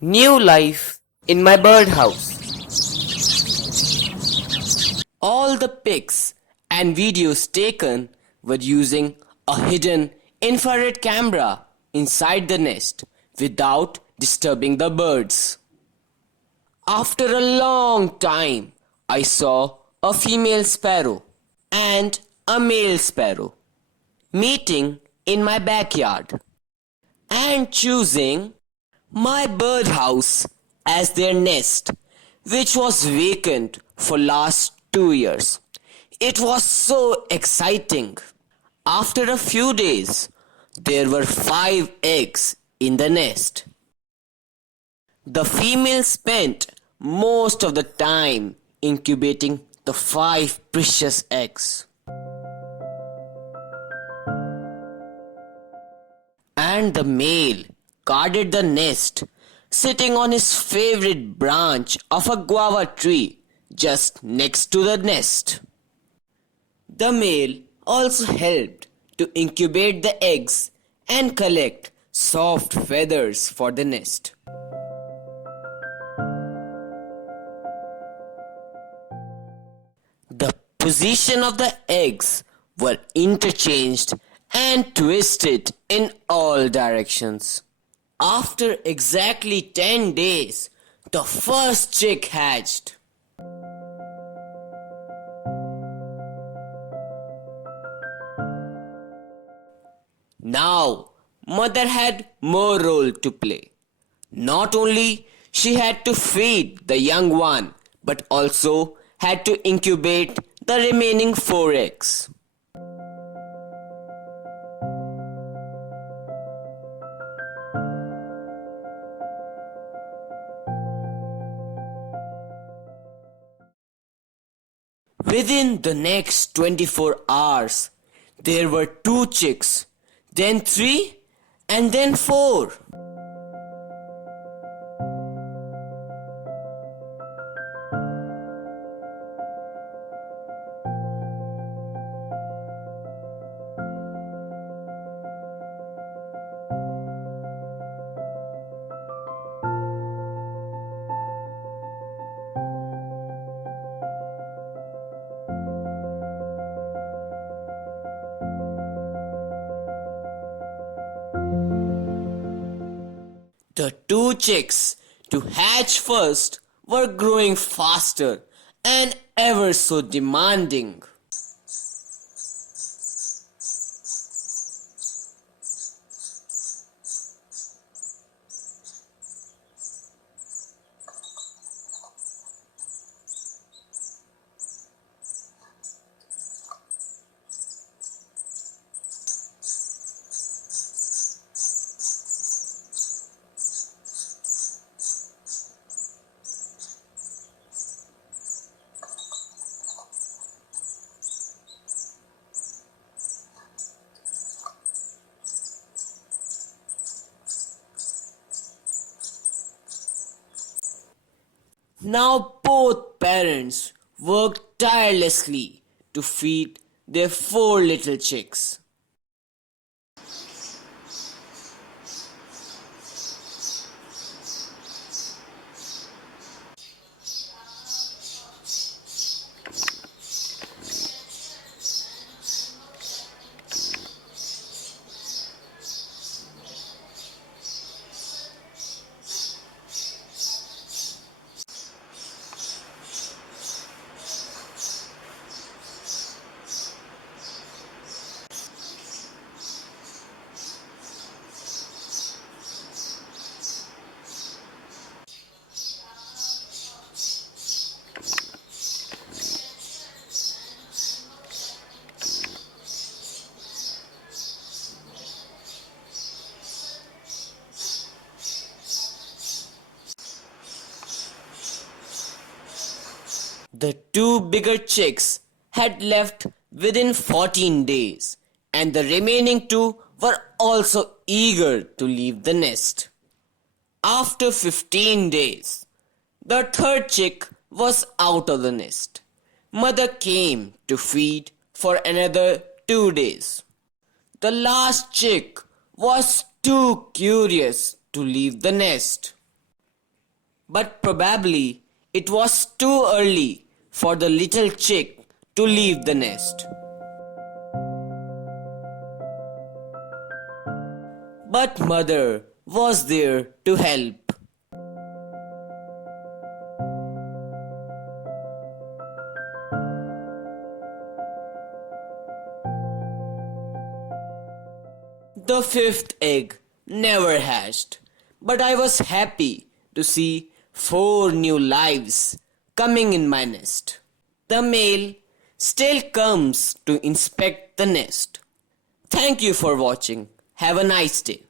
New life in my birdhouse. All the pics and videos taken were using a hidden infrared camera inside the nest without disturbing the birds. After a long time, I saw a female sparrow and a male sparrow meeting in my backyard and choosing my birdhouse as their nest, which was vacant for last 2 years. It was so exciting. After a few days, there were 5 eggs in the nest. The female spent most of the time incubating the 5 precious eggs. And the male guarded the nest, sitting on his favorite branch of a guava tree just next to the nest. The male also helped to incubate the eggs and collect soft feathers for the nest. The position of the eggs were interchanged and twisted in all directions. After exactly 10 days, the first chick hatched. Now, mother had more role to play. Not only she had to feed the young one, but also had to incubate the remaining 4 eggs. Within the next 24 hours, there were 2 chicks, then 3, and then 4. The 2 chicks to hatch first were growing faster and ever so demanding. Now both parents worked tirelessly to feed their 4 little chicks. The 2 bigger chicks had left within 14 days, and the remaining 2 were also eager to leave the nest. After 15 days, the third chick was out of the nest. Mother came to feed for another 2 days. The last chick was too curious to leave the nest. But probably it was too early for the little chick to leave the nest. But mother was there to help. The fifth egg never hatched, but I was happy to see 4 new lives coming in my nest. The male still comes to inspect the nest. Thank you for watching. Have a nice day.